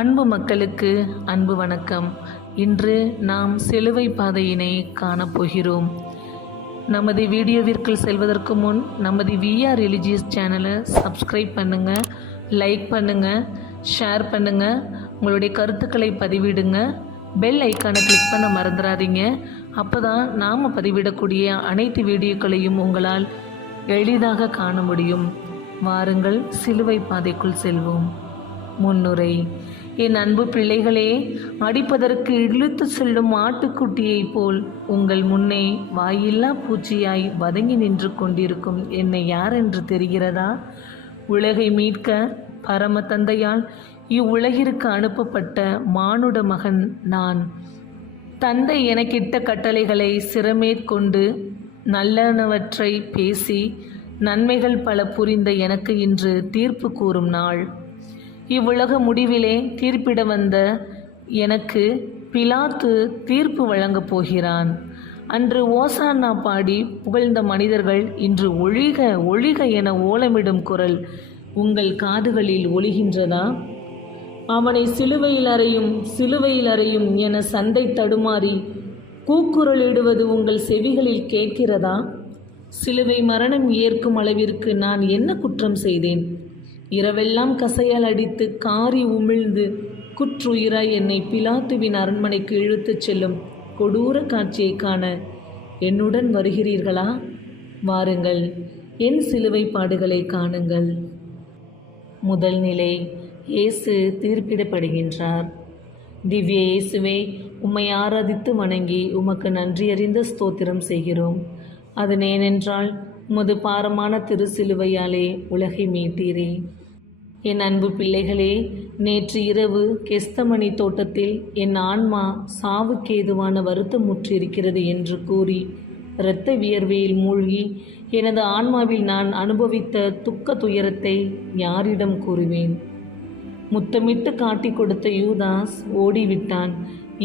அன்பு மக்களுக்கு அன்பு வணக்கம். இன்று நாம் சிலுவை பாதையினை காணப்போகிறோம். நமது வீடியோவிற்குள் செல்வதற்கு முன் நமது விஆர் ரிலிஜியஸ் சேனலை சப்ஸ்கிரைப் பண்ணுங்கள், லைக் பண்ணுங்கள், ஷேர் பண்ணுங்கள், உங்களுடைய கருத்துக்களை பதிவிடுங்க. பெல் ஐக்கானை கிளிக் பண்ண மறந்துடாதீங்க. அப்போ தான் நாம் பதிவிடக்கூடிய அனைத்து வீடியோக்களையும் உங்களால் எளிதாக காண முடியும். வாருங்கள், சிலுவை பாதைக்குள் செல்வோம். முன்னுரை. என் அன்பு பிள்ளைகளே, அடிப்பதற்கு இழுத்து செல்லும் ஆட்டுக்குட்டியைப் போல் உங்கள் முன்னே வாயில்லா பூச்சியாய் வதங்கி நின்று கொண்டிருக்கும் என்னை யார் என்று தெரிகிறதா? உலகை மீட்க பரம தந்தையால் இவ்வுலகிற்கு அனுப்பப்பட்ட மானுட மகன் நான். தந்தை எனக்கிட்ட கட்டளைகளை சிரமேற்கொண்டு நல்லனவற்றை பேசி நன்மைகள் பல புரிந்த எனக்கு இன்று தீர்ப்பு கூறும் நாள். இவ்வுலக முடிவிலே தீர்ப்பிட வந்த எனக்கு பிலாத்து தீர்ப்பு வழங்கப் போகிறான். அன்று ஓசானா பாடி புகழ்ந்த மனிதர்கள் இன்று ஒழிக ஒழிக என ஓலமிடும் குரல் உங்கள் காதுகளில் ஒலிகின்றதா? அவனை சிலுவையில் அறையும் சிலுவையில் அறையும் என சந்தை தடுமாறி கூக்குரலிடுவது உங்கள் செவிகளில் கேட்கிறதா? சிலுவை மரணம் ஏற்கும் அளவிற்கு நான் என்ன குற்றம் செய்தேன்? இரவெல்லாம் கசையால் அடித்து காரி உமிழ்ந்து குற்றுயிராய் என்னை பிலாத்துவின் அரண்மனைக்கு இழுத்துச் செல்லும் கொடூர காட்சியை காண என்னுடன் வருகிறீர்களா? வாருங்கள், என் சிலுவை பாடுகளை காணுங்கள். முதல் நிலை. இயேசு தீர்ப்பிடப்படுகின்றார். திவ்ய இயேசுவே, உம்மை ஆராதித்து வணங்கி உமக்கு நன்றியறிந்த ஸ்தோத்திரம் செய்கிறோம். அது ஏனென்றால் உமது பாரமான திருச்சிலுவையாலே உலகை மீட்டீரே. என் அன்பு பிள்ளைகளே, நேற்று இரவு கெஸ்தமணி தோட்டத்தில் என் ஆன்மா சாவுக்கேதுவான வருத்தம் முற்றிருக்கிறது என்று கூறி இரத்த வியர்வையில் மூழ்கி எனது ஆன்மாவில் நான் அனுபவித்த துக்க துயரத்தை யாரிடம் கூறுவேன்? முத்தமிட்டு காட்டி கொடுத்த யூதாஸ் ஓடிவிட்டான்.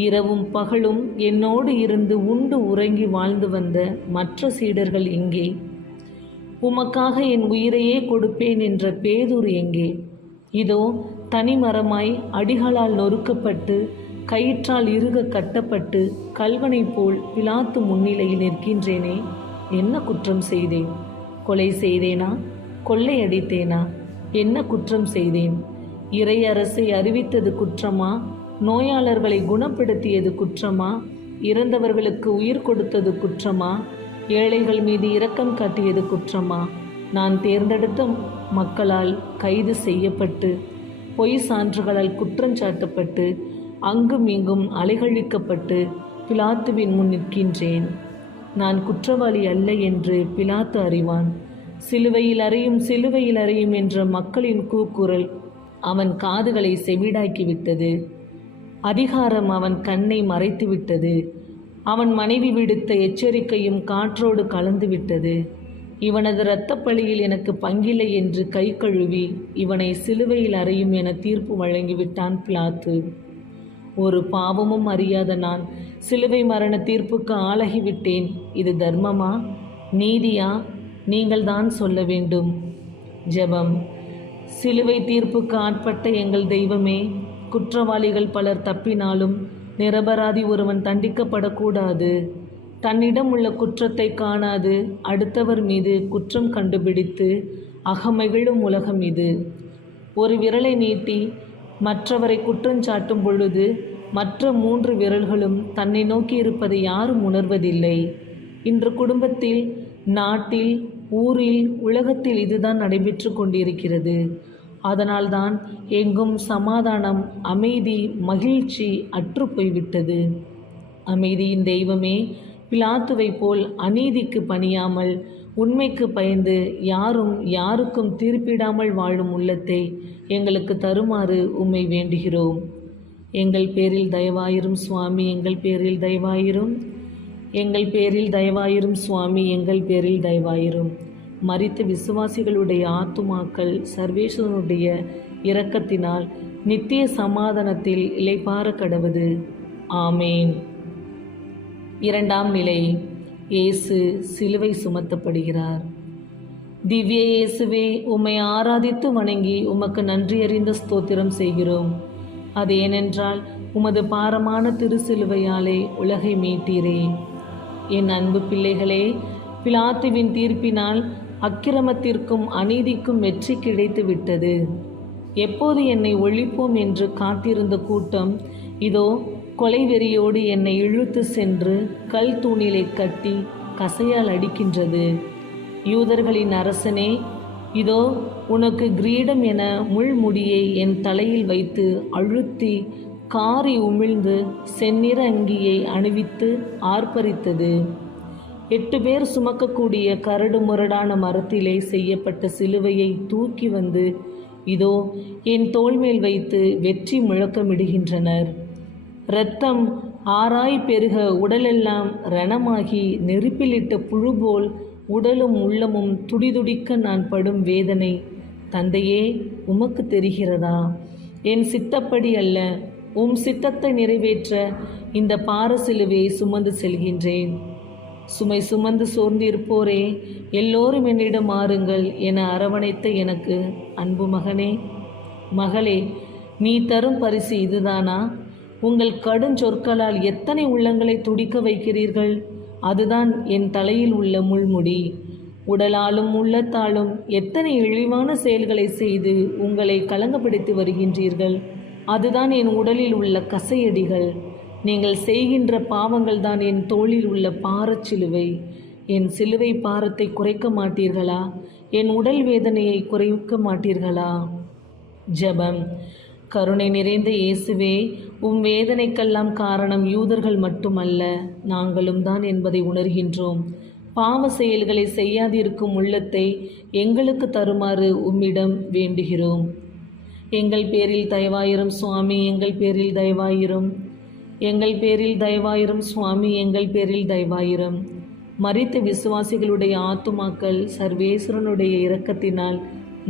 இரவும் பகலும் என்னோடு இருந்து உண்டு உறங்கி வாழ்ந்து வந்த மற்ற சீடர்கள் எங்கே? உமக்காக என் உயிரையே கொடுப்பேன் என்ற பேதுரு எங்கே? இதோ தனிமரமாய் அடிகளால் நொறுக்கப்பட்டு கயிற்றால் இறுக கட்டப்பட்டு கல்வனை போல் பிலாத்து முன்னிலையில் நிற்கின்றேனே. என்ன குற்றம் செய்தேன்? கொலை செய்தேனா? கொள்ளையடித்தேனா? என்ன குற்றம் செய்தேன்? இறை அரசை அறிவித்தது குற்றமா? நோயாளர்களை குணப்படுத்தியது குற்றமா? இறந்தவர்களுக்கு உயிர் கொடுத்தது குற்றமா? ஏழைகள் மீது இரக்கம் காட்டியது குற்றமா? நான் தேர்ந்தெடுத்த மக்களால் கைது செய்யப்பட்டு பொய் சான்றுகளால் குற்றஞ்சாட்டப்பட்டு அங்கும் இங்கும் அலைகழிக்கப்பட்டு பிலாத்துவின் முன் நிற்கின்றேன். நான் குற்றவாளி அல்ல என்று பிலாத்து அறிவான். சிலுவையில் அறையும் சிலுவையில் அறையும் என்ற மக்களின் கூக்குரல் அவன் காதுகளை செவிடாக்கிவிட்டது. அதிகாரம் அவன் கண்ணை மறைத்துவிட்டது. அவன் மனைவி விடுத்த எச்சரிக்கையும் காற்றோடு கலந்துவிட்டது. இவனது இரத்தப்பழியில் எனக்கு பங்கில்லை என்று கை கழுவி இவனை சிலுவையில் அறையும் என தீர்ப்பு வழங்கிவிட்டான் பிலாத்து. ஒரு பாவமும் அறியாத நான் சிலுவை மரண தீர்ப்புக்கு ஆளாகிவிட்டேன். இது தர்மமா? நீதியா? நீங்கள்தான் சொல்ல வேண்டும். ஜெபம். சிலுவை தீர்ப்புக்கு ஆட்பட்ட எங்கள் தெய்வமே, குற்றவாளிகள் பலர் தப்பினாலும் நிரபராதி ஒருவன் தண்டிக்கப்படக்கூடாது. தன்னிடம் உள்ள குற்றத்தை காணாது அடுத்தவர் மீது குற்றம் கண்டுபிடித்து அகமகிழும் உலகம் இது. ஒரு விரலை நீட்டி மற்றவரை குற்றஞ்சாட்டும் பொழுது மற்ற 3 விரல்களும் தன்னை நோக்கி இருப்பதை யாரும் உணர்வதில்லை. இன்று குடும்பத்தில், நாட்டில், ஊரில், உலகத்தில் இதுதான் நடைபெற்று கொண்டிருக்கிறது. அதனால்தான் எங்கும் சமாதானம், அமைதி, மகிழ்ச்சி அற்று போய்விட்டது. அமைதியின் தெய்வமே, பிலாத்துவை போல் அநீதிக்கு பணியாமல் உண்மைக்கு பயந்து யாரும் யாருக்கும் தீர்ப்பிடாமல் வாழும் உள்ளத்தை எங்களுக்கு தருமாறு உம்மை வேண்டுகிறோம். எங்கள் பேரில் தயவாயிரும் சுவாமி, எங்கள் பேரில் தயவாயிரும். எங்கள் பேரில் தயவாயிரும் சுவாமி, எங்கள் பேரில் தயவாயிரும். மரித்த விசுவாசிகளுடைய ஆத்துமாக்கள் சர்வேஸ்வரனுடைய இரக்கத்தினால் நித்திய சமாதானத்தில் இளைப்பாற கடவது. ஆமேன். இரண்டாம் நிலை. இயேசு சிலுவை சுமத்தப்படுகிறார். திவ்ய இயேசுவே, உம்மை ஆராதித்து வணங்கி உமக்கு நன்றியறிந்த ஸ்தோத்திரம் செய்கிறோம். அது ஏனென்றால் உமது பாரமான திருசிலுவையாலே உலகை மீட்டீரே. என் அன்பு பிள்ளைகளே, பிலாத்துவின் தீர்ப்பினால் அக்கிரமத்திற்கும் அநீதிக்கும் வெற்றி கிடைத்து விட்டது. எப்போது என்னை ஒழிப்போம் என்று காத்திருந்த கூட்டம் இதோ கொலைவெறியோடு என்னை இழுத்து சென்று கல் தூணிலை கட்டி கசையால் அடிக்கின்றது. யூதர்களின் அரசனே, இதோ உனக்கு கிரீடம் என முள்முடியை என் தலையில் வைத்து அழுத்தி காரி உமிழ்ந்து செந்நிற அங்கியை அணிவித்து ஆர்ப்பரித்தது. 8 பேர் சுமக்கக்கூடிய கரடு முரடான மரத்திலே செய்யப்பட்ட சிலுவையை தூக்கி வந்து இதோ என் தோள்மேல் வைத்து வெற்றி முழக்கமிடுகின்றனர். இரத்தம் ஆராய் பெருக உடலெல்லாம் ரணமாகி நெருப்பிலிட்ட புழுபோல் உடலும் உள்ளமும் துடிதுடிக்க நான் படும் வேதனை தந்தையே உமக்கு தெரிகிறதா? என் சித்தப்படி அல்ல, உம் சித்தத்தை நிறைவேற்ற இந்த பாரசிலுவையை சுமந்து செல்கின்றேன். சுமை சுமந்து சோர்ந்திருப்போரே, எல்லோரும் என்னிடம் மாறுங்கள் என அரவணைத்த எனக்கு அன்பு மகனே, மகளே, நீ தரும் பரிசு இதுதானா? உங்கள் கடுஞ்சொற்களால் எத்தனை உள்ளங்களை துடிக்க வைக்கிறீர்கள். அதுதான் என் தலையில் உள்ள முள்முடி. உடலாலும் உள்ளத்தாலும் எத்தனை இழிவான செயல்களை செய்து உங்களை கலங்கப்படுத்தி வருகின்றீர்கள். அதுதான் என் உடலில் உள்ள கசையடிகள். நீங்கள் செய்கின்ற பாவங்கள் தான் என் தோளில் உள்ள பாரச்சிலுவை. என் சிலுவை பாரத்தை குறைக்க மாட்டீர்களா? என் உடல் வேதனையை குறைக்க மாட்டீர்களா? ஜெபம். கருணை நிறைந்த இயேசுவே, உம் வேதனைக்கெல்லாம் காரணம் யூதர்கள் மட்டுமல்ல, நாங்களும் தான் என்பதை உணர்கின்றோம். பாவ செயல்களை செய்யாதிருக்கும் உள்ளத்தை எங்களுக்கு தருமாறு உம்மிடம் வேண்டுகிறோம். எங்கள் பேரில் தயவாயிரும் சுவாமி, எங்கள் பேரில் தயவாயிரும். எங்கள் பேரில் தயவாயிரும் சுவாமி, எங்கள் பேரில் தயவாயிரும். மரித்த விசுவாசிகளுடைய ஆத்துமாக்கள் சர்வேஸ்வரனுடைய இரக்கத்தினால்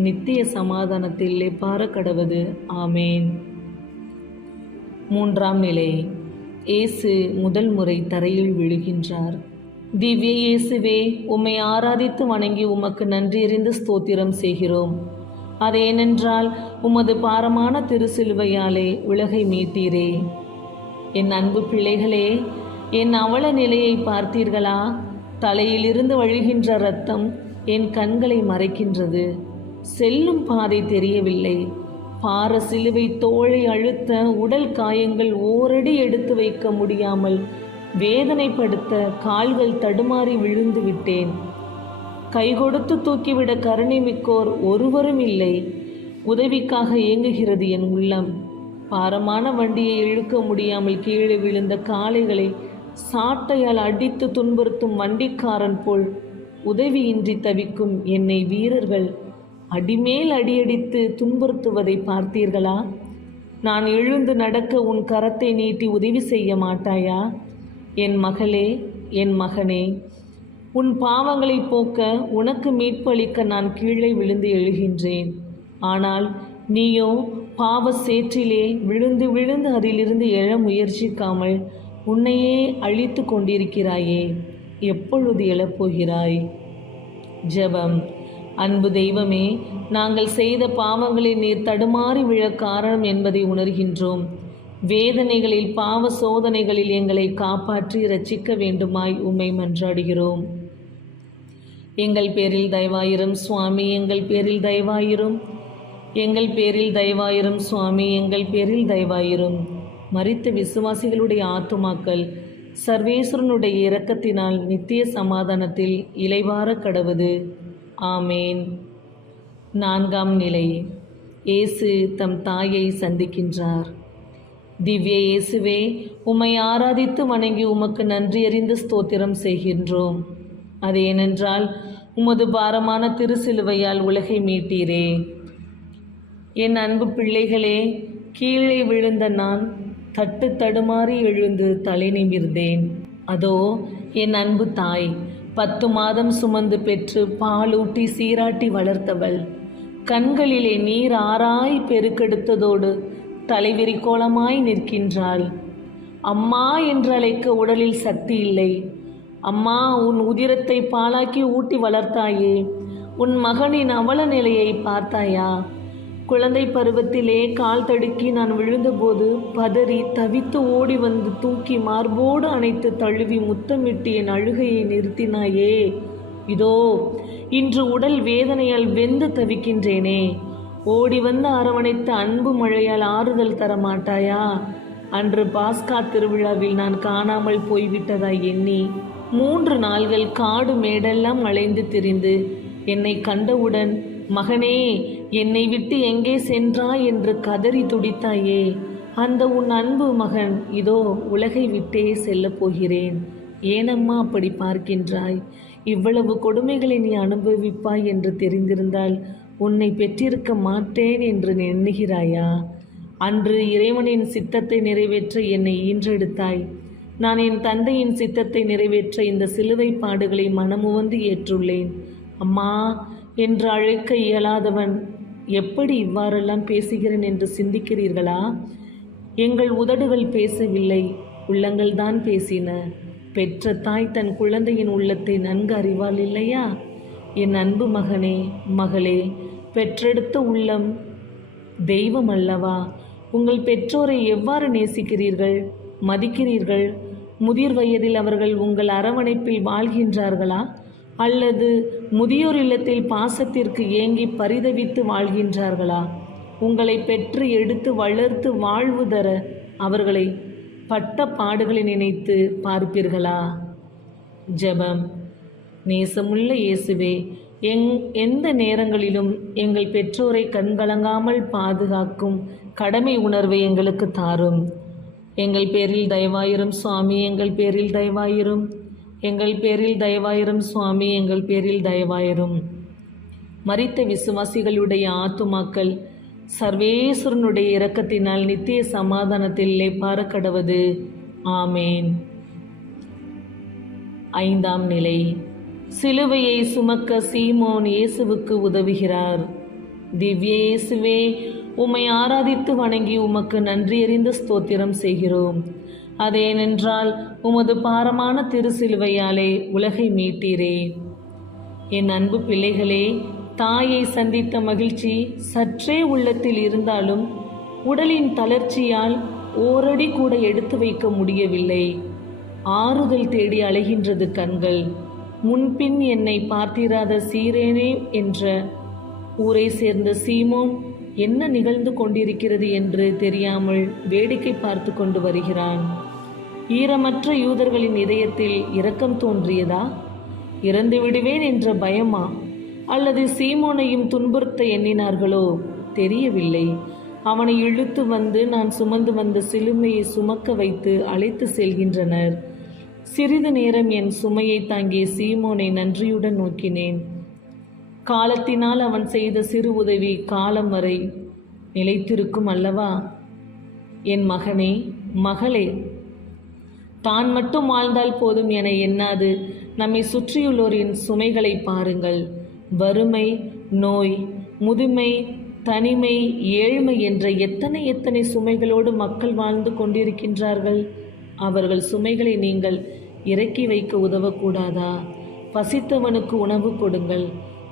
நித்திய சமாதானத்தில் இளைப்பாற கடவது. ஆமேன். 3ஆம் நிலை. இயேசு முதல் முறை தரையில் விழுகின்றார். திவ்ய இயேசுவே, உம்மை ஆராதித்து வணங்கி உமக்கு நன்றியறிந்து ஸ்தோத்திரம் செய்கிறோம். அது ஏனென்றால் உமது பாரமான திருசிலுவையாலே உலகை மீட்டீரே. என் அன்பு பிள்ளைகளே, என் அவல நிலையை பார்த்தீர்களா? தலையிலிருந்து வழிகின்ற இரத்தம் என் கண்களை மறைக்கின்றது. செல்லும் பாதை தெரியவில்லை. பார சிலுவை தோளை அழுத்த உடல் காயங்கள் ஓரடி எடுத்து வைக்க முடியாமல் வேதனைப்படுத்த கால்கள் தடுமாறி விழுந்து விட்டேன். கை கொடுத்து தூக்கிவிட கருணை மிக்கோர் ஒருவரும் இல்லை. உதவிக்காக ஏங்குகிறது என் உள்ளம். பாரமான வண்டியை இழுக்க முடியாமல் கீழே விழுந்த காளைகளை சாட்டையால் அடித்து துன்புறுத்தும் வண்டிக்காரன் போல் உதவியின்றி தவிக்கும் என்னை வீரர்கள் அடிமேல் அடியடித்து துன்புறுத்துவதை பார்த்தீர்களா? நான் எழுந்து நடக்க உன் கரத்தை நீட்டி உதவி செய்ய மாட்டாயா? என் மகளே, என் மகனே, உன் பாவங்களை போக்க உனக்கு மீட்பு அளிக்க நான் கீழே விழுந்து எழுகின்றேன். ஆனால் நீயோ பாவ சேற்றிலே விழுந்து விழுந்து அதிலிருந்து எழ முயற்சிக்காமல் உன்னையே அழித்து கொண்டிருக்கிறாயே. எப்பொழுது எழப்போகிறாய்? ஜெபம். அன்பு தெய்வமே, நாங்கள் செய்த பாவங்களை நீர் தடுமாறி விழ காரணம் என்பதை உணர்கின்றோம். வேதனைகளில் பாவ சோதனைகளில் எங்களை காப்பாற்றி இரட்சிக்க வேண்டுமாய் உம்மை மன்றாடுகிறோம். எங்கள் பேரில் தயவாயிரும் சுவாமி, எங்கள் பேரில் தயவாயிரும். எங்கள் பேரில் தயவாயிரும் சுவாமி, எங்கள் பேரில் தயவாயிரும். மரித்த விசுவாசிகளுடைய ஆத்துமாக்கள் சர்வேஸ்வரனுடைய இரக்கத்தினால் நித்திய சமாதானத்தில் இளைவார கடவது. ஆமேன். 4ஆம் நிலை. இயேசு தம் தாயை சந்திக்கின்றார். திவ்ய இயேசுவே, உம்மை ஆராதித்து வணங்கி உமக்கு நன்றியறிந்து ஸ்தோத்திரம் செய்கின்றோம். அது ஏனென்றால் உமது பாரமான திருசிலுவையால் உலகை மீட்டீரே. என் அன்பு பிள்ளைகளே, கீழே விழுந்த நான் தட்டு தடுமாறி எழுந்து தலை நிமிர்ந்தேன். அதோ என் அன்பு தாய், 10 மாதம் சுமந்து பெற்று பாலூட்டி சீராட்டி வளர்த்தவள் கண்களிலே நீர் ஆராய் பெருக்கெடுத்ததோடு தலைவிரி கோலமாய் நிற்கின்றாள். அம்மா என்று அழைக்க உடலில் சக்தி இல்லை. அம்மா, உன் உதிரத்தை பாலாக்கி ஊட்டி வளர்த்தாயே, உன் மகனின் அவல நிலையை பார்த்தாயா? குழந்தை பருவத்திலே கால் தடுக்கி நான் விழுந்தபோது பதறி தவித்து ஓடி வந்து தூக்கி மார்போடு அணைத்து தழுவி முத்தமிட்டு என் அழுகையை நிறுத்தினாயே. இதோ இன்று உடல் வேதனையால் வெந்து தவிக்கின்றேனே. ஓடி வந்து அரவணைத்த அன்பு மழையால் ஆறுதல் தர மாட்டாயா? அன்று பாஸ்கா திருவிழாவில் நான் காணாமல் போய்விட்டதாய் எண்ணி 3 நாள்கள் காடு மேடெல்லாம் அலைந்து திரிந்து என்னை கண்டவுடன், மகனே, என்னை விட்டு எங்கே சென்றாய் என்று கதறி துடித்தாயே. அந்த உன் அன்பு மகன் இதோ உலகை விட்டே செல்லப் போகிறேன். ஏனம்மா அப்படி பார்க்கின்றாய்? இவ்வளவு கொடுமைகளை நீ அனுபவிப்பாய் என்று தெரிந்திருந்தால் உன்னை பெற்றிருக்க மாட்டேன் என்று எண்ணுகிறாயா? அன்று இறைவனின் சித்தத்தை நிறைவேற்ற என்னை ஈன்றெடுத்தாய். நான் என் தந்தையின் சித்தத்தை நிறைவேற்ற இந்த சிலுவை பாடுகளை மனமுவந்து ஏற்றுள்ளேன். அம்மா என்று அழைக்க இயலாதவன் எப்படி இவ்வாறெல்லாம் பேசுகிறேன் என்று சிந்திக்கிறீர்களா? எங்கள் உதடுகள் பேசவில்லை, உள்ளங்கள்தான் பேசின. பெற்ற தாய் தன் குழந்தையின் உள்ளத்தை நன்கு அறிவாள் இல்லையா? என் அன்பு மகனே, மகளே, பெற்றெடுத்த உள்ளம் தெய்வம் அல்லவா? உங்கள் பெற்றோரை எவ்வாறு நேசிக்கிறீர்கள், மதிக்கிறீர்கள்? முதிர் வயதில் அவர்கள் உங்கள் அரவணைப்பில் வாழ்கின்றார்களா? அல்லது முதியோர் இல்லத்தில் பாசத்திற்கு ஏங்கி பரிதவித்து வாழ்கின்றார்களா? உங்களை பெற்று எடுத்து வளர்த்து வாழ்வு தர அவர்களை பட்ட பாடுகளை நினைத்து பார்ப்பீர்களா? ஜெபம். நேசமுள்ள இயேசுவே, எந்த நேரங்களிலும் எங்கள் பெற்றோரை கண்கலங்காமல் பாதுகாக்கும் கடமை உணர்வை எங்களுக்கு தாரும். எங்கள் பேரில் தயவாயிரும் சுவாமி, எங்கள் பேரில் தயவாயிரும். எங்கள் பேரில் தயவாயிரும் சுவாமி, எங்கள் பேரில் தயவாயிரும். மரித்த விசுவாசிகளுடைய ஆத்துமாக்கள் சர்வேஸ்வரனுடைய இரக்கத்தினால் நித்திய சமாதானத்தில் இளைப்பாற கடவது. ஆமேன். 5ஆம் நிலை. சிலுவையை சுமக்க சீமோன் இயேசுவுக்கு உதவுகிறார். திவ்ய இயேசுவே, உம்மை ஆராதித்து வணங்கி உமக்கு நன்றியறிந்த ஸ்தோத்திரம் செய்கிறோம். அதேனென்றால் உமது பாரமான திருசிலுவையாலே உலகை மீட்டீரே. என் அன்பு பிள்ளைகளே, தாயை சந்தித்த மகிழ்ச்சி சற்றே உள்ளத்தில் இருந்தாலும் உடலின் தளர்ச்சியால் ஓரடி கூட எடுத்து வைக்க முடியவில்லை. ஆறுதல் தேடி அலைகின்றது கண்கள். முன்பின் என்னை பார்த்திராத சீரேனே என்ற ஊரை சேர்ந்த சீமோன் என்ன நிகழ்ந்து கொண்டிருக்கிறது என்று தெரியாமல் வேடிக்கை பார்த்து கொண்டு வருகிறான். ஈரமற்ற யூதர்களின் இதயத்தில் இரக்கம் தோன்றியதா? இறந்து விடுவேன் என்ற பயமா? அல்லது சீமோனையும் துன்புறுத்த எண்ணினார்களோ? தெரியவில்லை. அவனை இழுத்து வந்து நான் சுமந்து வந்த சிலுமையை சுமக்க வைத்து அழைத்து செல்கின்றனர். சிறிது நேரம் என் சுமையை தாங்கிய சீமோனை நன்றியுடன் நோக்கினேன். காலத்தினால் அவன் செய்த சிறு உதவி காலம் வரை நிலைத்திருக்கும் அல்லவா? என் மகனே, மகளே, தான் மட்டும் வாழ்ந்தால் போதும் என எண்ணாது நம்மை சுற்றியுள்ளோரின் சுமைகளை பாருங்கள். வறுமை, நோய், முதுமை, தனிமை, ஏழ்மை என்ற எத்தனை சுமைகளோடு மக்கள் வாழ்ந்து கொண்டிருக்கின்றார்கள். அவர்கள் சுமைகளை நீங்கள் இறக்கி வைக்க உதவக்கூடாதா? பசித்தவனுக்கு உணவு கொடுங்கள்,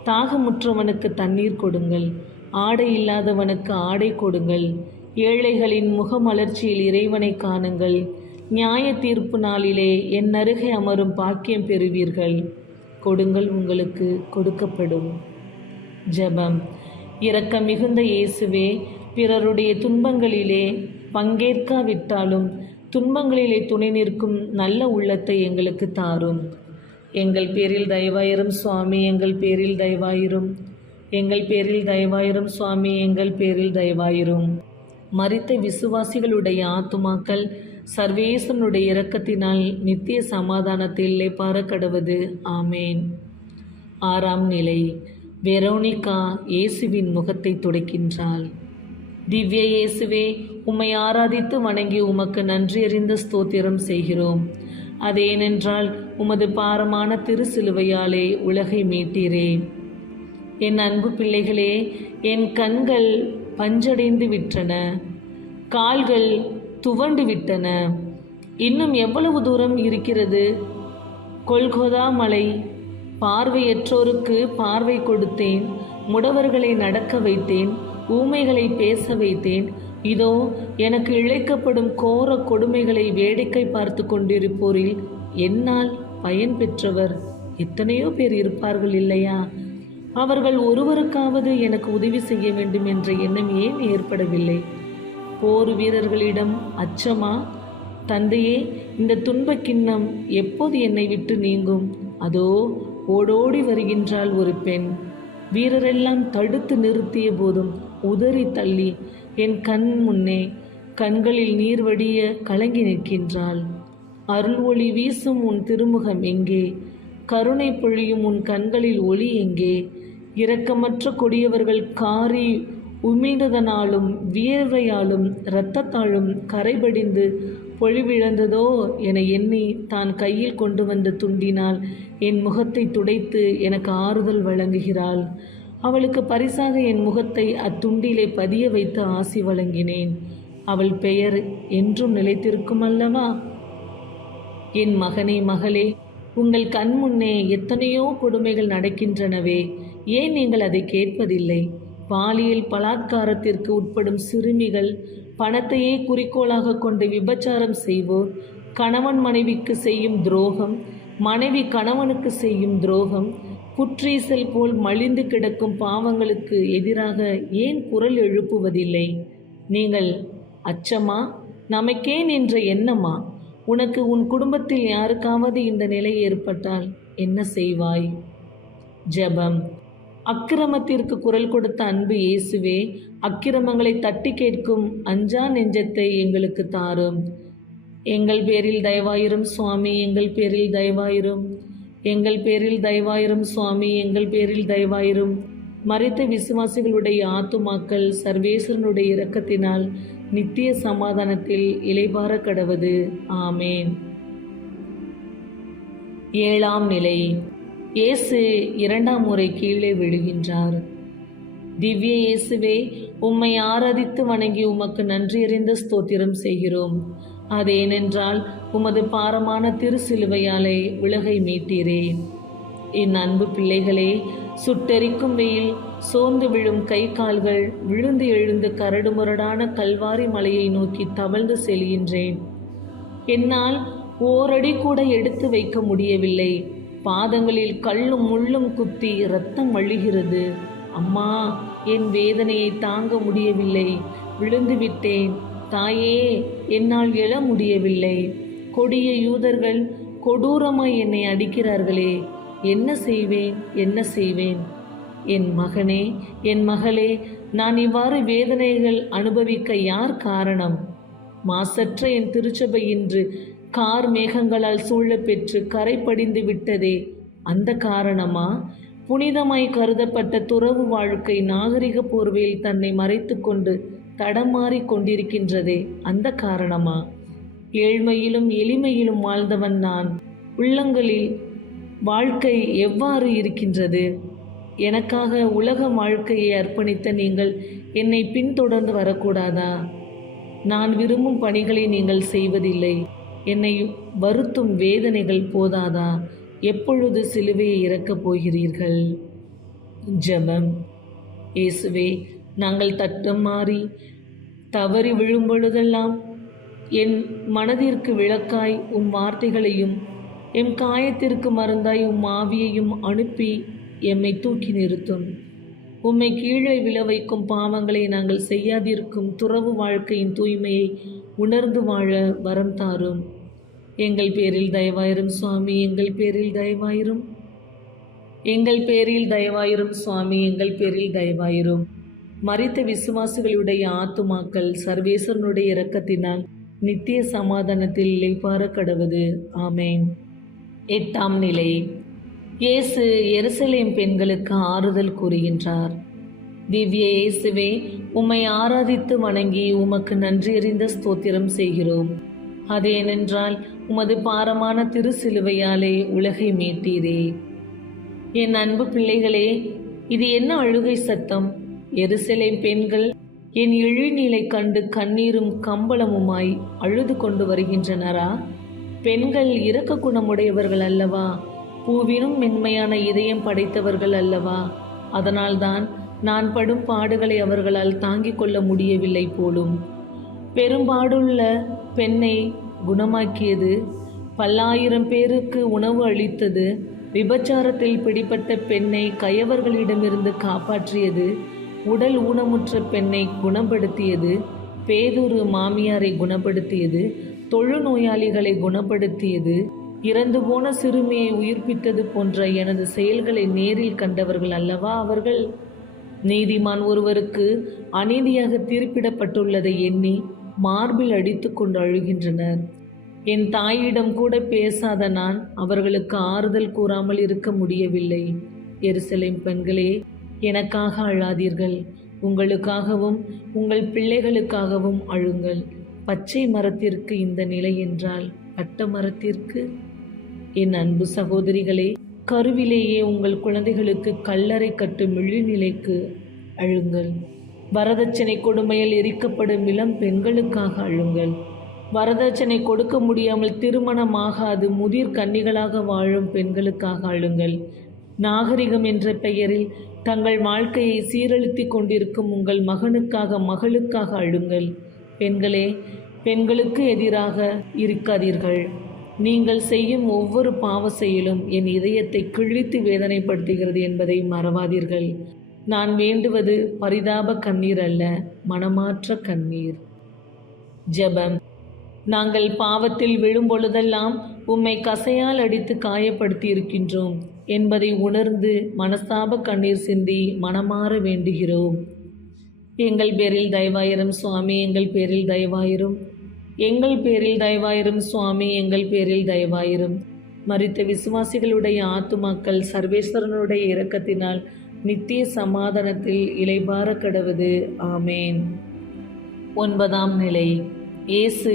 தாகமுற்றவனுக்கு தண்ணீர் கொடுங்கள், ஆடை இல்லாதவனுக்கு ஆடை கொடுங்கள், ஏழைகளின் முகமலர்ச்சியில் இறைவனை காணுங்கள். நியாய தீர்ப்பு நாளிலே என் அருகே அமரும் பாக்கியம் பெறுவீர்கள். கொடுங்கள், உங்களுக்கு கொடுக்கப்படும். ஜெபம். இரக்கம் மிகுந்த இயேசுவே, பிறருடைய துன்பங்களிலே பங்கேற்காவிட்டாலும் துன்பங்களிலே துணை நிற்கும் நல்ல உள்ளத்தை எங்களுக்கு தாரும். எங்கள் பேரில் தயவாயிரும் சுவாமி, எங்கள் பேரில் தயவாயிரும். எங்கள் பேரில் தயவாயிரும் சுவாமி, எங்கள் பேரில் தயவாயிரும். மரித்த விசுவாசிகளுடைய ஆத்துமாக்கள் சர்வேசனுடைய இரக்கத்தினால் நித்திய சமாதானத்தில் இளைப்பாற கடவது. ஆமேன். 6ஆம் நிலை. வெரோனிகா இயேசுவின் முகத்தை துடைக்கின்றாள். திவ்ய இயேசுவே, உம்மை ஆராதித்து வணங்கி உமக்கு நன்றியறிந்த ஸ்தோத்திரம் செய்கிறோம். அதேனென்றால் உமது பாரமான திருசிலுவையாலே உலகை மீட்டீரே. என் அன்பு பிள்ளைகளே, என் கண்கள் பஞ்சடைந்து விட்டன, கால்கள் துவண்டு விட்டன. இன்னும் எவ்வளவு தூரம் இருக்கிறது? கொல்கொதா மலை. பார்வையற்றோருக்கு பார்வை கொடுத்தேன், முடவர்களை நடக்க வைத்தேன், ஊமைகளை பேச வைத்தேன். இதோ எனக்கு இழைக்கப்படும் கோர கொடுமைகளை வேடிக்கை பார்த்து கொண்டிருப்போரில் என்னால் பயன் பெற்றவர் எத்தனையோ பேர் இருப்பார்கள் இல்லையா? அவர்கள் ஒருவருக்காவது எனக்கு உதவி செய்ய வேண்டும் என்ற எண்ணம் ஏன் ஏற்படவில்லை? போர் வீரர்களிடம் அச்சமா? தந்தையே, இந்த துன்பக் கிண்ணம் எப்போது என்னை விட்டு நீங்கும்? அதோ ஓடோடி வருகின்றாள் ஒரு பெண். வீரரெல்லாம் தடுத்து நிறுத்திய போதும் உதறி தள்ளி என் கண் முன்னே கண்களில் நீர் வடிய கலங்கி நிற்கின்றாள். அருள் ஒளி வீசும் உன் திருமுகம் எங்கே? கருணை பொழியும் உன் கண்களில் ஒளி எங்கே? இரக்கமற்ற கொடியவர்கள் காரி உமிழ்ந்ததனாலும் வியர்வையாலும் இரத்தத்தாலும் கரைபடிந்து பொழிவிழந்ததோ என எண்ணி தான் கையில் கொண்டு வந்த துண்டினால் என் முகத்தை துடைத்து எனக்கு ஆறுதல் வழங்குகிறாள். அவளுக்கு பரிசாக என் முகத்தை அத்துண்டிலே பதிய வைத்து ஆசி வழங்கினேன். அவள் பெயர் என்றும் நிலைத்திருக்கும் அல்லவா? என் மகனே, மகளே, உங்கள் கண் முன்னே எத்தனையோ கொடுமைகள் நடக்கின்றனவே, ஏன் நீங்கள் அதை கேட்பதில்லை? பாலியல் பலாத்காரத்திற்கு உட்படும் சிறுமிகள், பணத்தையே குறிக்கோளாக கொண்டு விபச்சாரம் செய்வோர், கணவன் மனைவிக்கு செய்யும் துரோகம், மனைவி கணவனுக்கு செய்யும் துரோகம், புற்றீசல் போல் மலிந்து கிடக்கும் பாவங்களுக்கு எதிராக ஏன் குரல் எழுப்புவதில்லை? நீங்கள் அச்சமா? நமக்கேன் என்ற எண்ணமா? உனக்கு உன் குடும்பத்தில் யாருக்காவது இந்த நிலை ஏற்பட்டால் என்ன செய்வாய்? ஜெபம். அக்கிரமத்திற்கு குரல் கொடுத்த அன்பு இயேசுவே, அக்கிரமங்களை தட்டி கேட்கும் அஞ்சா நெஞ்சத்தை எங்களுக்கு தாரும். எங்கள் பேரில் தயவாயிரும் சுவாமி, எங்கள் பேரில் தயவாயிரும். எங்கள் பேரில் தயவாயிரும் சுவாமி, எங்கள் பேரில் தயவாயிரும். மரித்த விசுவாசிகளுடைய ஆத்துமாக்கள் சர்வேஸ்வரனுடைய இரக்கத்தினால் நித்திய சமாதானத்தில் இளைபார கடவது. ஆமேன். 7ஆம் நிலை. இயேசு 2ஆம் முறை கீழே விழுகின்றார். திவ்ய இயேசுவே, உம்மை ஆராதித்து வணங்கி உமக்கு நன்றியறிந்த ஸ்தோத்திரம் செய்கிறோம். அதேனென்றால் உமது பாரமான திருசிலுவையாலே உலகை மீட்டீரே. என் அன்பு பிள்ளைகளே, சுட்டெரிக்கும் வெயில், சோர்ந்து விழும் கை கால்கள், விழுந்து எழுந்து கரடுமுரடான கல்வாரி மலையை நோக்கி தவழ்ந்து செல்கின்றேன். என்னால் ஓரடி கூட எடுத்து வைக்க முடியவில்லை. பாதங்களில் கல்லும் முள்ளும் குத்தி இரத்தம் வழிகிறது. அம்மா, என் வேதனையை தாங்க முடியவில்லை. விழுந்து விட்டேன். தாயே, என்னால் எழ முடியவில்லை. கொடிய யூதர்கள் கொடூரமாய் என்னை அடிக்கிறார்களே. என்ன செய்வேன், என்ன செய்வேன்? என் மகனே, என் மகளே, நான் இவ்வாறு வேதனைகள் அனுபவிக்க யார் காரணம்? மாசற்ற என் திருச்சபை இன்று கார் மேகங்களால் சூழப்பெற்று கரை படிந்து விட்டதே, அந்த காரணமா? புனிதமாய் கருதப்பட்ட துறவு வாழ்க்கை நாகரிக போர்வையில் தன்னை மறைத்து கொண்டு தடமாறி கொண்டிருக்கின்றதே, அந்த காரணமா? ஏழ்மையிலும் எளிமையிலும் வாழ்ந்தவன் நான். உள்ளங்களில் வாழ்க்கை எவ்வாறு இருக்கின்றது? எனக்காக உலக வாழ்க்கையை அர்ப்பணித்த நீங்கள் என்னை பின்தொடர்ந்து வரக்கூடாதா? நான் விரும்பும் பணிகளை நீங்கள் செய்வதில்லை. என்னை வருத்தும் வேதனைகள் போதாதா? எப்பொழுது சிலுவையை இறக்கப் போகிறீர்கள்? ஜெபம். இயேசுவே, நாங்கள் தட்டம் மாறி தவறி விழும்பொழுதெல்லாம் என் மனதிற்கு விளக்காய் உம் வார்த்தைகளையும் எம் காயத்திற்கு மருந்தாய் உம் ஆவியையும் அனுப்பி எம்மை தூக்கி நிறுத்தும். உம்மை கீழே விழ வைக்கும் பாவங்களை நாங்கள் செய்யாதிருக்கும் துறவு வாழ்க்கையின் தூய்மையை உணர்ந்து வாழ வரம் தாரும். எங்கள் பேரில் தயவாயிரும் சுவாமி, எங்கள் பேரில் தயவாயிரும். எங்கள் பேரில் தயவாயிரும் சுவாமி, எங்கள் பேரில் தயவாயிரும். மரித்த விசுவாசிகளுடைய ஆத்துமாக்கள் சர்வேஸ்வரனுடைய இரக்கத்தினால் நித்திய சமாதானத்தில் இளைப்பாற கடவது. ஆமேன். 8ஆம் நிலை. இயேசு எருசலேம் பெண்களுக்கு ஆறுதல் கூறுகின்றார். திவ்ய இயேசுவே, உம்மை ஆராதித்து வணங்கி உமக்கு நன்றியறிந்த ஸ்தோத்திரம் செய்கிறோம். அதேனென்றால் உமது பாரமான திருசிலுவையாலே உலகை மீட்டீரே. என் அன்பு பிள்ளைகளே, இது என்ன அழுகை சத்தம்? எருசலேம் பெண்கள் என் இழிநிலை கண்டு கண்ணீரும் கம்பளமுமாய் அழுது கொண்டு வருகின்றனரா? பெண்கள் இரக்க குணமுடையவர்கள் அல்லவா? பூவினும் மென்மையான இதயம் படைத்தவர்கள் அல்லவா? அதனால்தான் நான் படும் பாடுகளை அவர்களால் தாங்கிக் கொள்ள முடியவில்லை போலும். பெரும்பாடுள்ள பெண்ணை குணமாக்கியது, பல்லாயிரம் பேருக்கு உணவு அளித்தது, விபச்சாரத்தில் பிடிப்பட்ட பெண்ணை கயவர்களிடமிருந்து காப்பாற்றியது, உடல் ஊனமுற்ற பெண்ணை குணப்படுத்தியது, பேதுரு மாமியாரை குணப்படுத்தியது, தொழுநோயாளிகளை குணப்படுத்தியது, இறந்து போன சிறுமியை உயிர்ப்பித்தது போன்ற எனது செயல்களை நேரில் கண்டவர்கள் அல்லவா அவர்கள். நீதிமான் ஒருவருக்கு அநீதியாக தீர்ப்பிடப்பட்டுள்ளதை எண்ணி மார்பில் அடித்து கொண்டு அழுகின்றனர். என் தாயிடம் கூட பேசாத நான் அவர்களுக்கு ஆறுதல் கூறாமல் இருக்க முடியவில்லை. எருசலேம் பெண்களே, எனக்காக அழாதீர்கள், உங்களுக்காகவும் உங்கள் பிள்ளைகளுக்காகவும் அழுங்கள். பச்சை மரத்திற்கு இந்த நிலை என்றால் பட்ட மரத்திற்கு? என் அன்பு சகோதரிகளே, கருவிலேயே உங்கள் குழந்தைகளுக்கு கல்லறை கட்டும் இழிநிலைக்கு அழுங்கள். வரதட்சணை கொடுமையில் எரிக்கப்படும் இளம் பெண்களுக்காக அழுங்கள். வரதட்சணை கொடுக்க முடியாமல் திருமணமாகாது முதிர் கன்னிகளாக வாழும் பெண்களுக்காக அழுங்கள். நாகரிகம் என்ற பெயரில் தங்கள் வாழ்க்கையை சீரழித்து கொண்டிருக்கும் உங்கள் மகனுக்காக மகளுக்காக அழுங்கள். பெண்களே, பெண்களுக்கு எதிராக இருக்காதீர்கள். நீங்கள் செய்யும் ஒவ்வொரு பாவ செயலும் என் இதயத்தை கிழித்து வேதனைப்படுத்துகிறது என்பதை மறவாதீர்கள். நான் வேண்டுவது பரிதாப கண்ணீர் அல்ல, மனமாற்ற கண்ணீர். ஜெபம். நாங்கள் பாவத்தில் விழும் பொழுதெல்லாம் உம்மை கசையால் அடித்து காயப்படுத்தி இருக்கின்றோம் என்பதை உணர்ந்து மனஸ்தாப கண்ணீர் சிந்தி மனமாற வேண்டுகிறோம். எங்கள் பேரில் தயவாயிரும் சுவாமி, எங்கள் பேரில் தயவாயிரும். எங்கள் பேரில் தயவாயிரும் சுவாமி, எங்கள் பேரில் தயவாயிரும். மரித்த விசுவாசிகளுடைய ஆத்துமாக்கள் சர்வேஸ்வரனுடைய இரக்கத்தினால் நித்திய சமாதானத்தில் இளைபார கடவது. ஆமேன். 9ஆம் நிலை. இயேசு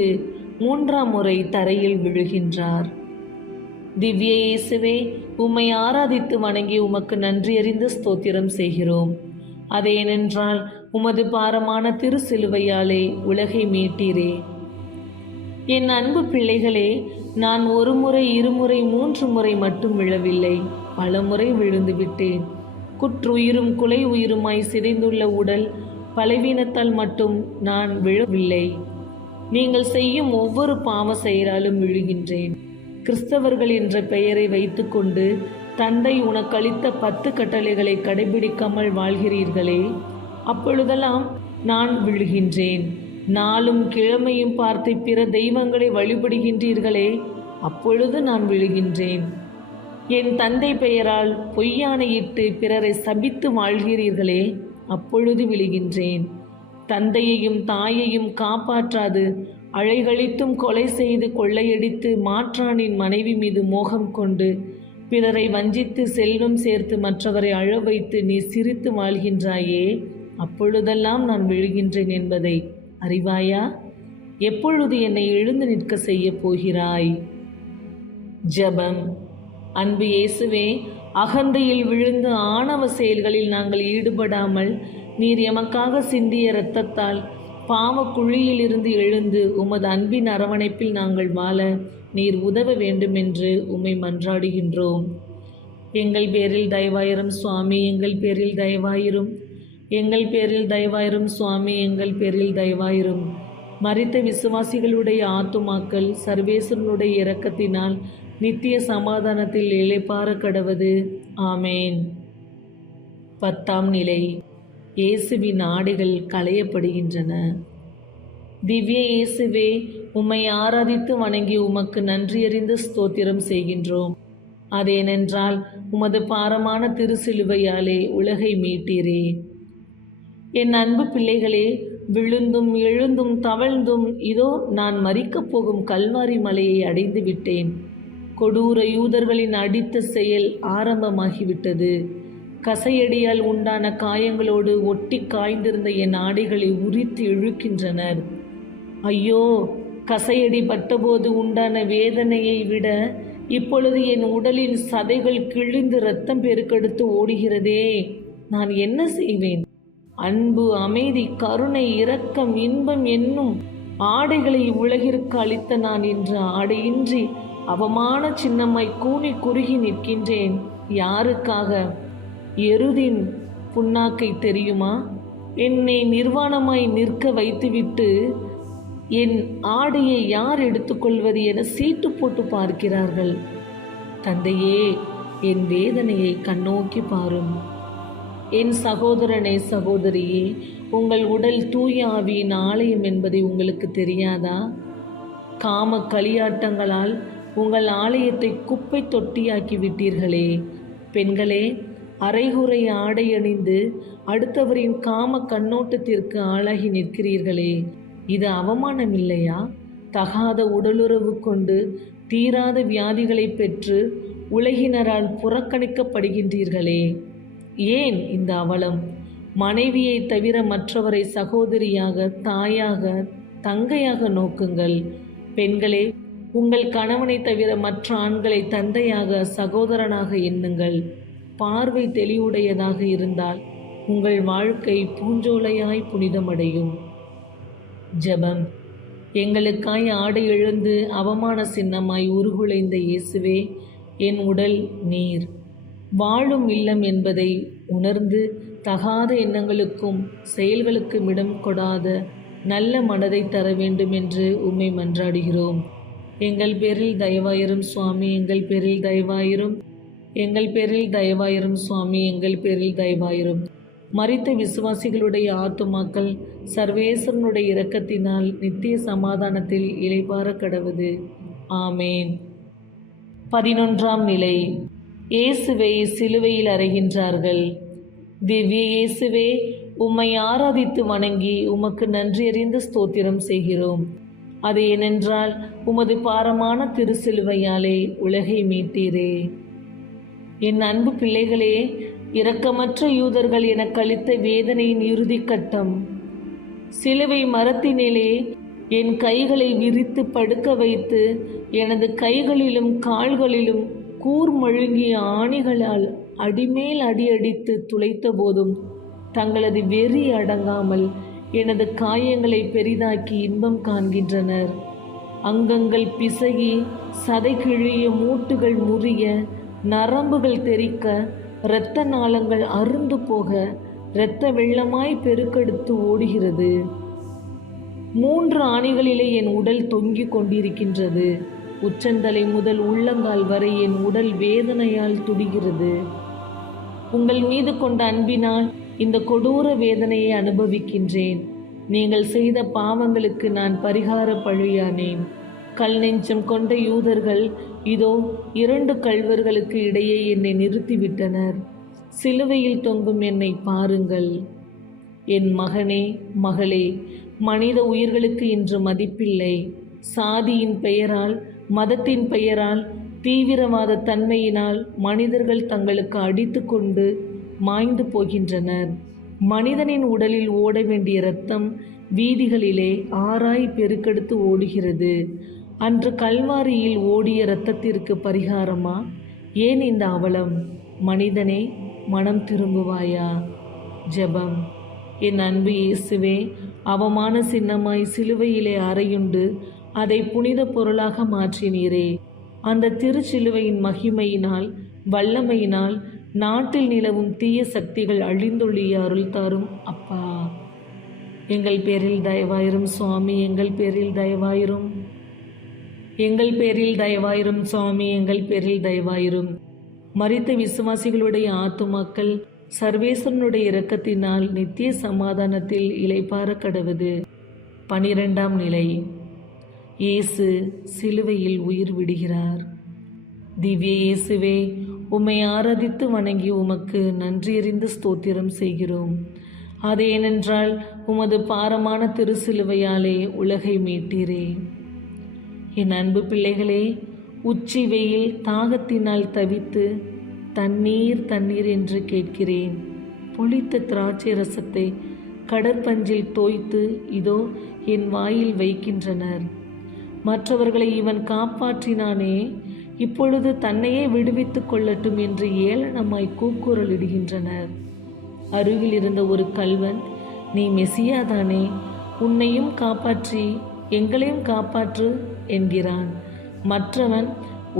3ஆம் முறை தரையில் விழுகின்றார். திவ்ய இயேசுவே, உம்மை ஆராதித்து வணங்கி உமக்கு நன்றியறிந்து ஸ்தோத்திரம் செய்கிறோம். அதேனென்றால் உமது பாரமான திருசிலுவையாலே உலகை மீட்டீரே. என் அன்பு பிள்ளைகளே, நான் 1 முறை 2 முறை 3 முறை மட்டும் விழவில்லை, பல முறை விழுந்து விட்டேன். குற்றுயிரும் குலை உயிருமாய் சிதைந்துள்ள உடல் பலவீனத்தால் மட்டும் நான் விழவில்லை. நீங்கள் செய்யும் ஒவ்வொரு பாவ செயலாலும் விழுகின்றேன். கிறிஸ்தவர்கள் என்ற பெயரை வைத்துக்கொண்டு தந்தை உனக்களித்த 10 கட்டளைகளை கடைபிடிக்காமல் வாழ்கிறீர்களே, அப்பொழுதெல்லாம் நான் விழுகின்றேன். நாளும் கிழமையும் பார்த்து பிற தெய்வங்களை வழிபடுகின்றீர்களே, அப்பொழுது நான் விழுகின்றேன். என் தந்தை பெயரால் பொய்யானையிட்டு பிறரை சபித்து வாழ்கிறீர்களே, அப்பொழுது விழுகின்றேன். தந்தையையும் தாயையும் காப்பாற்றாது அழைகளித்தும் கொலை செய்து கொள்ளையடித்து மாற்றானின் மனைவி மீது மோகம் கொண்டு பிறரை வஞ்சித்து செல்வம் சேர்த்து மற்றவரை அழ வைத்து நீ சிரித்து வாழ்கின்றாயே, அப்பொழுதெல்லாம் நான் விழுகின்றேன் என்பதை அறிவாயா? எப்பொழுது என்னை எழுந்து நிற்க செய்ய போகிறாய்? ஜெபம். அன்பு இயேசுவே, அகந்தையில் விழுந்து ஆணவ செயல்களில் நாங்கள் ஈடுபடாமல் நீர் எமக்காக சிந்திய இரத்தத்தால் பாவ குழியிலிருந்து எழுந்து உமது அன்பின் அரவணைப்பில் நாங்கள் வாழ நீர் உதவ வேண்டுமென்று உம்மை மன்றாடுகின்றோம். எங்கள் பேரில் தயவாயிரும் சுவாமி, எங்கள் பேரில் தயவாயிரும். எங்கள் பேரில் தயவாயிரும் சுவாமி, எங்கள் பேரில் தயவாயிரும். மரித்த விசுவாசிகளுடைய ஆத்துமாக்கள் சர்வேஸ்வரனுடைய இரக்கத்தினால் நித்திய சமாதானத்தில் இளைப்பாற கடவது. ஆமேன். 10ஆம் நிலை. இயேசுவின் ஆடைகள் களையப்படுகின்றன. திவ்ய இயேசுவே, உம்மை ஆராதித்து வணங்கி உமக்கு நன்றியறிந்து ஸ்தோத்திரம் செய்கின்றோம். அதேனென்றால் உமது பாரமான திருசிலுவையாலே உலகை மீட்டீரே. என் அன்பு பிள்ளைகளே, விழுந்தும் எழுந்தும் தவழ்ந்தும் இதோ நான் மரிக்கப் போகும் கல்வாரி மலையை அடைந்து விட்டேன். கொடூர யூதர்களின் அடித்த செயல் ஆரம்பமாகிவிட்டது. கசையடியால் உண்டான காயங்களோடு ஒட்டி காய்ந்திருந்த என் ஆடைகளை உரித்து இழுக்கின்றனர். ஐயோ, கசையடி பட்டபோது உண்டான வேதனையை விட இப்பொழுது என் உடலின் சதைகள் கிழிந்து இரத்தம் பெருக்கெடுத்து ஓடுகிறதே. நான் என்ன செய்வேன்? அன்பு, அமைதி, கருணை, இரக்கம், இன்பம் என்னும் ஆடைகளை உலகிற்கு அளித்த நான் இன்று ஆடையின்றி அவமான சின்னமாய் கூனி குறுகி நிற்கின்றேன். யாருக்காக? எருதின் புண்ணாக்கை தெரியுமா? என்னை நிர்வாணமாய் நிற்க வைத்துவிட்டு என் ஆடையை யார் எடுத்துக்கொள்வது என சீட்டு போட்டு பார்க்கிறார்கள். தந்தையே, என் வேதனையை கண்ணோக்கி பாரும். என் சகோதரனே, சகோதரியே, உங்கள் உடல் தூய ஆவியின் ஆலயம் என்பதை உங்களுக்கு தெரியாதா? காம களியாட்டங்களால் உங்கள் ஆலயத்தை குப்பை தொட்டியாக்கி விட்டீர்களே. பெண்களே, அரைகுறை ஆடை அணிந்து அடுத்தவரின் காம கண்ணோட்டத்திற்கு ஆளாகி நிற்கிறீர்களே, இது அவமானம் இல்லையா? தகாத உடலுறவு கொண்டு தீராத வியாதிகளை பெற்று உலகினரால் புறக்கணிக்கப்படுகின்றீர்களே. ஏன் இந்த அவலம்? மனைவியை தவிர மற்றவரை சகோதரியாக, தாயாக, தங்கையாக நோக்குங்கள். பெண்களே, உங்கள் கணவனை தவிர மற்ற ஆண்களை தந்தையாக, சகோதரனாக எண்ணுங்கள். பார்வை தெளிவுடையதாக இருந்தால் உங்கள் வாழ்க்கை பூஞ்சோலையாய் புனிதமடையும். ஜெபம். எங்களுக்காய் ஆடை இழந்து அவமான சின்னமாய் உருகுலைந்த இயேசுவே, என் உடல் நீர் வாழும் இல்லம் என்பதை உணர்ந்து தகாத எண்ணங்களுக்கும் செயல்களுக்கும் இடம் கொடாத நல்ல மனதை தர வேண்டும் என்று உம்மை மன்றாடுகிறோம். எங்கள் பேரில் தயவாயிரும் சுவாமி, எங்கள் பேரில் தயவாயிரும். எங்கள் பேரில் தயவாயிரும் சுவாமி, எங்கள் பேரில் தயவாயிரும். மரித்த விசுவாசிகளுடைய ஆத்துமாக்கள் சர்வேஸ்வரனுடைய இரக்கத்தினால் நித்திய சமாதானத்தில் இளைப்பாற கடவது. ஆமேன். 11ஆம் நிலை. இயேசுவை சிலுவையில் அறைகின்றார்கள். திவ்ய இயேசுவே, உம்மை ஆராதித்து வணங்கி உமக்கு நன்றியறிந்த ஸ்தோத்திரம் செய்கிறோம். அது ஏனென்றால் உமது பாரமான திருச்சிலுவையாலே உலகை மீட்டீரே. என் அன்பு பிள்ளைகளே, இரக்கமற்ற யூதர்கள் எனக்கு அளித்த வேதனையின் இறுதி கட்டம். சிலுவை மரத்தினிலே என் கைகளை விரித்து படுக்க வைத்து எனது கைகளிலும் கால்களிலும் கூர்மழுங்கிய ஆணிகளால் அடிமேல் அடி அடித்து துளைத்த போதும் தங்களது வெறி அடங்காமல் எனது காயங்களை பெரிதாக்கி இன்பம் காண்கின்றனர். அங்கங்கள் பிசகி சதை கிழிய, மூட்டுகள் முறிய, நரம்புகள் தெறிக்க, இரத்த நாளங்கள் அருந்து போக இரத்த வெள்ளமாய் பெருக்கெடுத்து ஓடுகிறது. 3 ஆணிகளிலே என் உடல் தொங்கிக் கொண்டிருக்கின்றது. உச்சந்தலை முதல் உள்ளங்கால் வரை என் உடல் வேதனையால் துடிகிறது. உங்கள் மீது கொண்ட அன்பினால் இந்த கொடூர வேதனையை அனுபவிக்கின்றேன். நீங்கள் செய்த பாவங்களுக்கு நான் பரிகார பழியானேன். கல் நெஞ்சம் கொண்ட யூதர்கள் இதோ 2 கள்வர்களுக்கு இடையே என்னை நிறுத்திவிட்டனர். சிலுவையில் தொங்கும் என்னை பாருங்கள். என் மகனே, மகளே, மனித உயிர்களுக்கு இன்று மதிப்பில்லை. சாதியின் பெயரால், மதத்தின் பெயரால், தீவிரவாத தன்மையினால் மனிதர்கள் தங்களுக்கு அடித்து கொண்டு மாய்ந்து போகின்றனர். மனிதனின் உடலில் ஓட வேண்டிய இரத்தம் வீதிகளிலே ஆறாய் பெருக்கெடுத்து ஓடுகிறது. அன்று கல்வாரியில் ஓடிய இரத்தத்திற்கு பரிகாரமா? ஏன் இந்த அவலம்? மனிதனே, மனம் திரும்புவாயா? ஜெபம். என் அன்பு இயேசுவே, அவமான சின்னமாய் சிலுவையிலே அறையுண்டு அதை புனித பொருளாக மாற்றினீரே. அந்த திருச்சிலுவையின் மகிமையினால், வல்லமையினால் நாட்டில் நிலவும் தீய சக்திகள் அழிந்தொழிய அருள் தாரும் அப்பா. எங்கள் பேரில் தயவாயிரும் சுவாமி, எங்கள் பேரில் தயவாயிரும். எங்கள் பேரில் தயவாயிரும் சுவாமி, எங்கள் பேரில் தயவாயிரும். மரித்த விசுவாசிகளுடைய ஆத்துமாக்கள் சர்வேஸ்வரனுடைய இரக்கத்தினால் நித்திய சமாதானத்தில் இளைப்பாற கடவது. 12ஆம் நிலை. இயேசு சிலுவையில் உயிர் விடுகிறார். திவ்ய இயேசுவே, உம்மை ஆராதித்து வணங்கி உமக்கு நன்றியறிந்து ஸ்தோத்திரம் செய்கிறோம். அது ஏனென்றால் உமது பாரமான திருச்சிலுவையாலே உலகை மீட்டீரே. என் அன்பு பிள்ளைகளே, உச்சி வெயில் தாகத்தினால் தவித்து தண்ணீர் தண்ணீர் என்று கேட்கிறேன். புளித்த திராட்சை ரசத்தை கடற்பஞ்சில் தோய்த்து இதோ என் வாயில் வைக்கின்றனர். மற்றவர்களை இவன் காப்பாற்றினானே, இப்பொழுது தன்னையே விடுவித்து கொள்ளட்டும் என்று ஏளனமாய் கூக்குரலிடுகின்றனர். அருகில் இருந்த ஒரு கள்வன், நீ மெசியாதானே, உன்னையும் காப்பாற்றி எங்களையும் காப்பாற்று என்கிறான். மற்றவன்,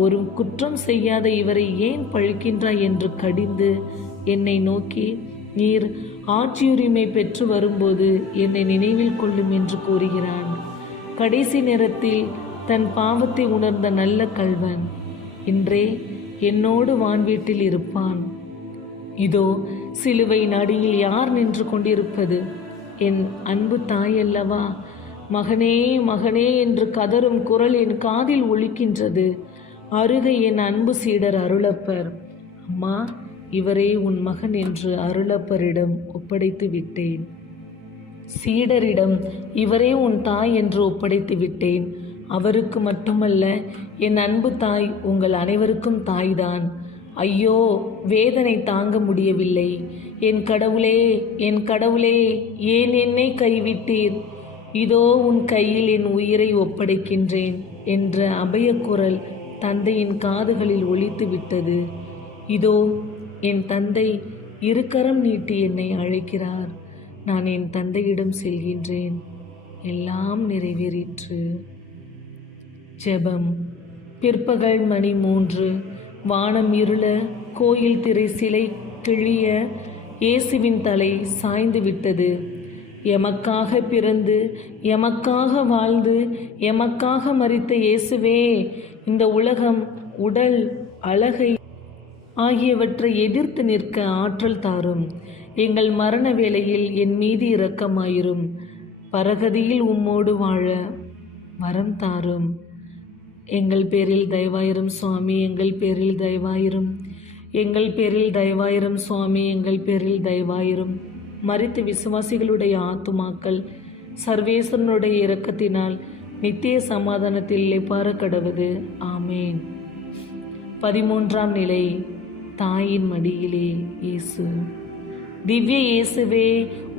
ஒரு குற்றம் செய்யாத இவரை ஏன் பழிக்கின்றாய் என்று கடிந்து என்னை நோக்கி, நீர் ஆட்சியுரிமை பெற்று வரும்போது என்னை நினைவில் கொள்ளும் என்று கூறுகிறான். கடைசி நேரத்தில் தன் பாவத்தை உணர்ந்த நல்ல கள்வன் இன்றே என்னோடு வான்வீட்டில் இருப்பான். இதோ சிலுவையின் அடியில் யார் நின்று கொண்டிருப்பது? என் அன்பு தாய் அல்லவா? மகனே மகனே என்று கதறும் குரல் என் காதில் ஒலிக்கின்றது. அருகே என் அன்பு சீடர் அருளப்பர். அம்மா, இவரே உன் மகன் என்று அருளப்பரிடம் ஒப்படைத்து விட்டேன். சீடரிடம் இவரே உன் தாய் என்று ஒப்படைத்து விட்டேன். அவருக்கு மட்டுமல்ல, என் அன்பு தாய் உங்கள் அனைவருக்கும் தாய்தான். ஐயோ, வேதனை தாங்க முடியவில்லை. என் கடவுளே, என் கடவுளே, ஏன் என்னை கைவிட்டீர்? இதோ உன் கையில் என் உயிரை ஒப்படைக்கின்றேன் என்ற அபயக்குரல் தந்தையின் காதுகளில் ஒலித்து விட்டது. இதோ என் தந்தை இருக்கரம் நீட்டி என்னை அழைக்கிறார். நான் என் தந்தையிடம் செல்கின்றேன். எல்லாம் நிறைவேறிற்று. ஜெபம். பிற்பகல் மணி 3. வானம் இருள, கோயில் திரை சிலை கிழிய, இயேசுவின் தலை சாய்ந்து விட்டது. எமக்காக பிறந்து, எமக்காக வாழ்ந்து, எமக்காக மரித்த இயேசுவே, இந்த உலகம், உடல், அழகை ஆகியவற்றை எதிர்த்து நிற்க ஆற்றல் தாரும். எங்கள் மரண வேளையில் என் மீது இரக்கமாயிரும். பரகதியில் உம்மோடு வாழ வரம் தாரும். எங்கள் பேரில் தயவாயிரும் சுவாமி, எங்கள் பேரில் தயவாயிரும். எங்கள் பேரில் தயவாயிரும் சுவாமி, எங்கள் பேரில் தயவாயிரும். மரித்த விசுவாசிகளுடைய ஆத்துமாக்கள் சர்வேஸ்வரனுடைய இரக்கத்தினால் நித்திய சமாதானத்தில் இளைப்பாற கடவது. ஆமேன். 13ஆம் நிலை. தாயின் மடியிலே இயேசு. திவ்ய இயேசுவே,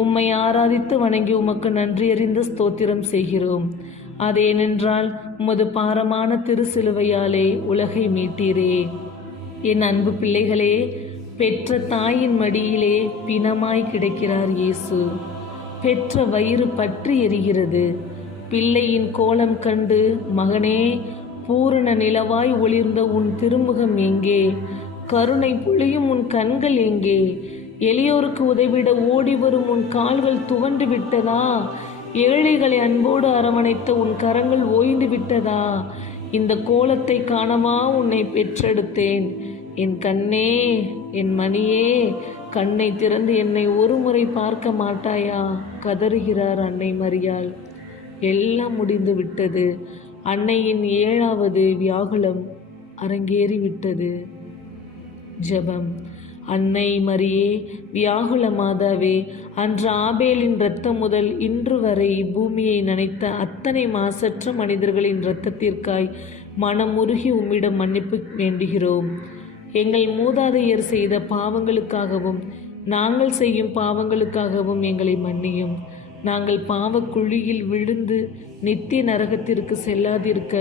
உம்மை ஆராதித்து வணங்கி உமக்கு நன்றி அறிந்து ஸ்தோத்திரம் செய்கிறோம். அதேனென்றால் உமது பாரமான திருசிலுவையாலே உலகை மீட்டீரே. என் அன்பு பிள்ளைகளே, பெற்ற தாயின் மடியிலே பிணமாய் கிடக்கிறார் இயேசு. பெற்ற வயிறு பற்றி எரிகிறது. பிள்ளையின் கோலம் கண்டு, மகனே, பூரண நிலவாய் ஒளிர்ந்த உன் திருமுகம் எங்கே? கருணை பொழியும் உன் கண்கள் எங்கே? எளியோருக்கு உதவிட ஓடி வரும் உன் கால்கள் துவண்டு விட்டதா? ஏழைகளை அன்போடு அரவணைத்த உன் கரங்கள் ஓய்ந்து விட்டதா? இந்த கோலத்தை காணவா உன்னை பெற்றெடுத்தேன்? என் கண்ணே, என் மணியே, கண்ணை திறந்து என்னை ஒரு முறை பார்க்க மாட்டாயா? கதறுகிறார் அன்னை மரியாள். எல்லாம் முடிந்து விட்டது. அன்னையின் 7வது வியாகுலம் அரங்கேறிவிட்டது. ஜெபம். அன்னை மரியே, வியாகுல மாதாவே, அன்று ஆபேலின் இரத்தம் முதல் இன்று வரை இப்பூமியை நனைத்த அத்தனை மாசற்ற மனிதர்களின் இரத்தத்திற்காய் மனமுருகி உம்மிடம் மன்னிப்பு வேண்டுகிறோம். எங்கள் மூதாதையர் செய்த பாவங்களுக்காகவும் நாங்கள் செய்யும் பாவங்களுக்காகவும் எங்களை மன்னியும். நாங்கள் பாவக்குழியில் விழுந்து நித்திய நரகத்திற்கு செல்லாதிருக்க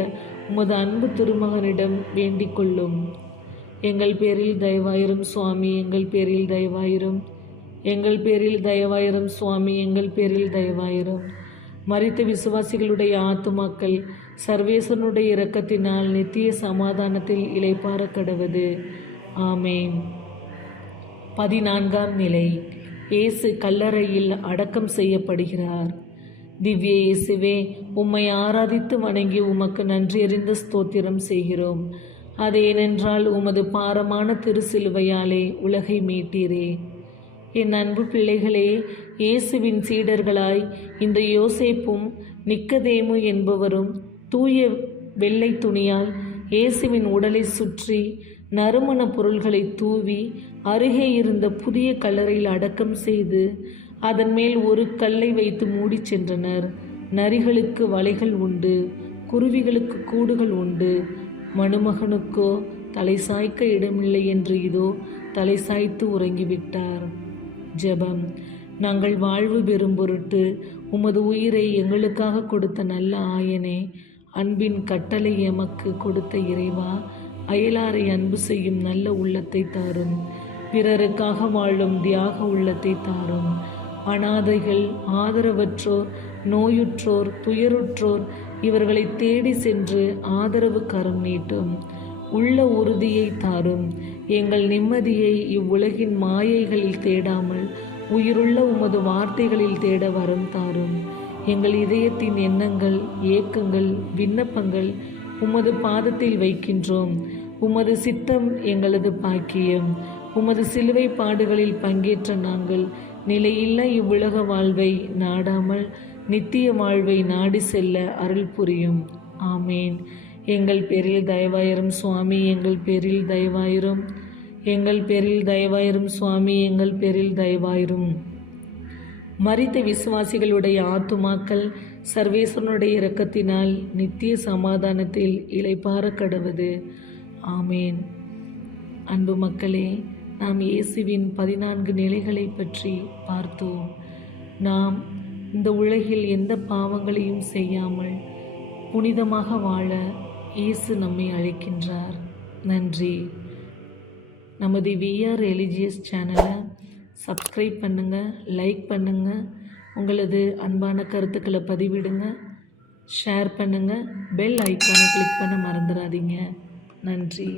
உமது அன்பு திருமகனிடம் வேண்டிக் கொள்ளும். எங்கள் பேரில் தயவாயிரும் சுவாமி, எங்கள் பேரில் தயவாயிரும். எங்கள் பேரில் தயவாயிரும் சுவாமி, எங்கள் பேரில் தயவாயிரும். மரித்த விசுவாசிகளுடைய ஆத்துமாக்கள் சர்வேசனுடைய இரக்கத்தினால் நித்திய சமாதானத்தில் இளைப்பாற கடவது. ஆமேன். 14ஆம் நிலை. இயேசு கல்லறையில் அடக்கம் செய்யப்படுகிறார். திவ்ய இயேசுவே, உம்மை ஆராதித்து வணங்கி உமக்கு நன்றியறிந்த ஸ்தோத்திரம் செய்கிறோம். அது ஏனென்றால் உமது பாரமான திருசிலுவையாலே உலகை மீட்டீரே. என் அன்பு பிள்ளைகளே, இயேசுவின் சீடர்களாய் இந்த யோசேப்பும் நிக்கதேமு என்பவரும் தூய வெள்ளை துணியால் இயேசுவின் உடலை சுற்றி நறுமண பொருள்களை தூவி அருகே இருந்த புதிய கல்லறையில் அடக்கம் செய்து அதன் மேல் ஒரு கல்லை வைத்து மூடி சென்றனர். நரிகளுக்கு வலைகள் உண்டு, குருவிகளுக்கு கூடுகள் உண்டு. மணமகனுக்கோ தலை சாய்க்க இடமில்லை என்று இதோ தலை சாய்த்து உறங்கிவிட்டார். ஜெபம். நாங்கள் வாழ்வு பெறும் பொருட்டு உமது உயிரை எங்களுக்காக கொடுத்த நல்ல ஆயனே, அன்பின் கட்டளை எமக்கு கொடுத்த இறைவா, அயலாரை அன்பு செய்யும் நல்ல உள்ளத்தை தாரும். பிறருக்காக வாழும் தியாக உள்ளத்தை தாரும். அனாதைகள், ஆதரவற்றோர், நோயுற்றோர், துயருற்றோர் இவர்களை தேடி சென்று ஆதரவு கரம் நீட்டும். உள்ள உறுதியை தாரும். எங்கள் நிம்மதியை இவ்வுலகின் மாயைகளில் தேடாமல் உயிருள்ள உமது வார்த்தைகளில் தேட வரம் தாரும். எங்கள் இதயத்தின் எண்ணங்கள், ஏக்கங்கள், விண்ணப்பங்கள் உமது பாதத்தில் வைக்கின்றோம். உமது சித்தம் எங்களது பாக்கியம். உமது சிலுவை பாடுகளில் பங்கேற்ற நாங்கள் நிலையில்லா இவ்வுலக வாழ்வை நாடாமல் நித்திய வாழ்வை நாடி செல்ல அருள் புரியும். ஆமேன். எங்கள் பேரில் தயவாயிரும் சுவாமி, எங்கள் பேரில் தயவாயிரும். எங்கள் பேரில் தயவாயிரும் சுவாமி, எங்கள் பேரில் தயவாயிரும். மரித்த விசுவாசிகளுடைய ஆத்துமாக்கள் சர்வேஸ்வரனுடைய இரக்கத்தினால் நித்திய சமாதானத்தில் இளைப்பாற கடவது. ஆமேன். அன்பு மக்களே, நாம் இயேசுவின் 14 நிலைகளை பற்றி பார்த்தோம். நாம் இந்த உலகில் எந்த பாவங்களையும் செய்யாமல் புனிதமாக வாழ இயேசு நம்மை அழைக்கின்றார். நன்றி. நமது விஆர் ரிலிஜியஸ் சேனலை சப்ஸ்கிரைப் பண்ணுங்கள், லைக் பண்ணுங்கள், உங்களது அன்பான கருத்துக்களை பதிவிடுங்க, ஷேர் பண்ணுங்கள், பெல் ஐக்கானை கிளிக் பண்ண மறந்துடாதீங்க. நன்றி.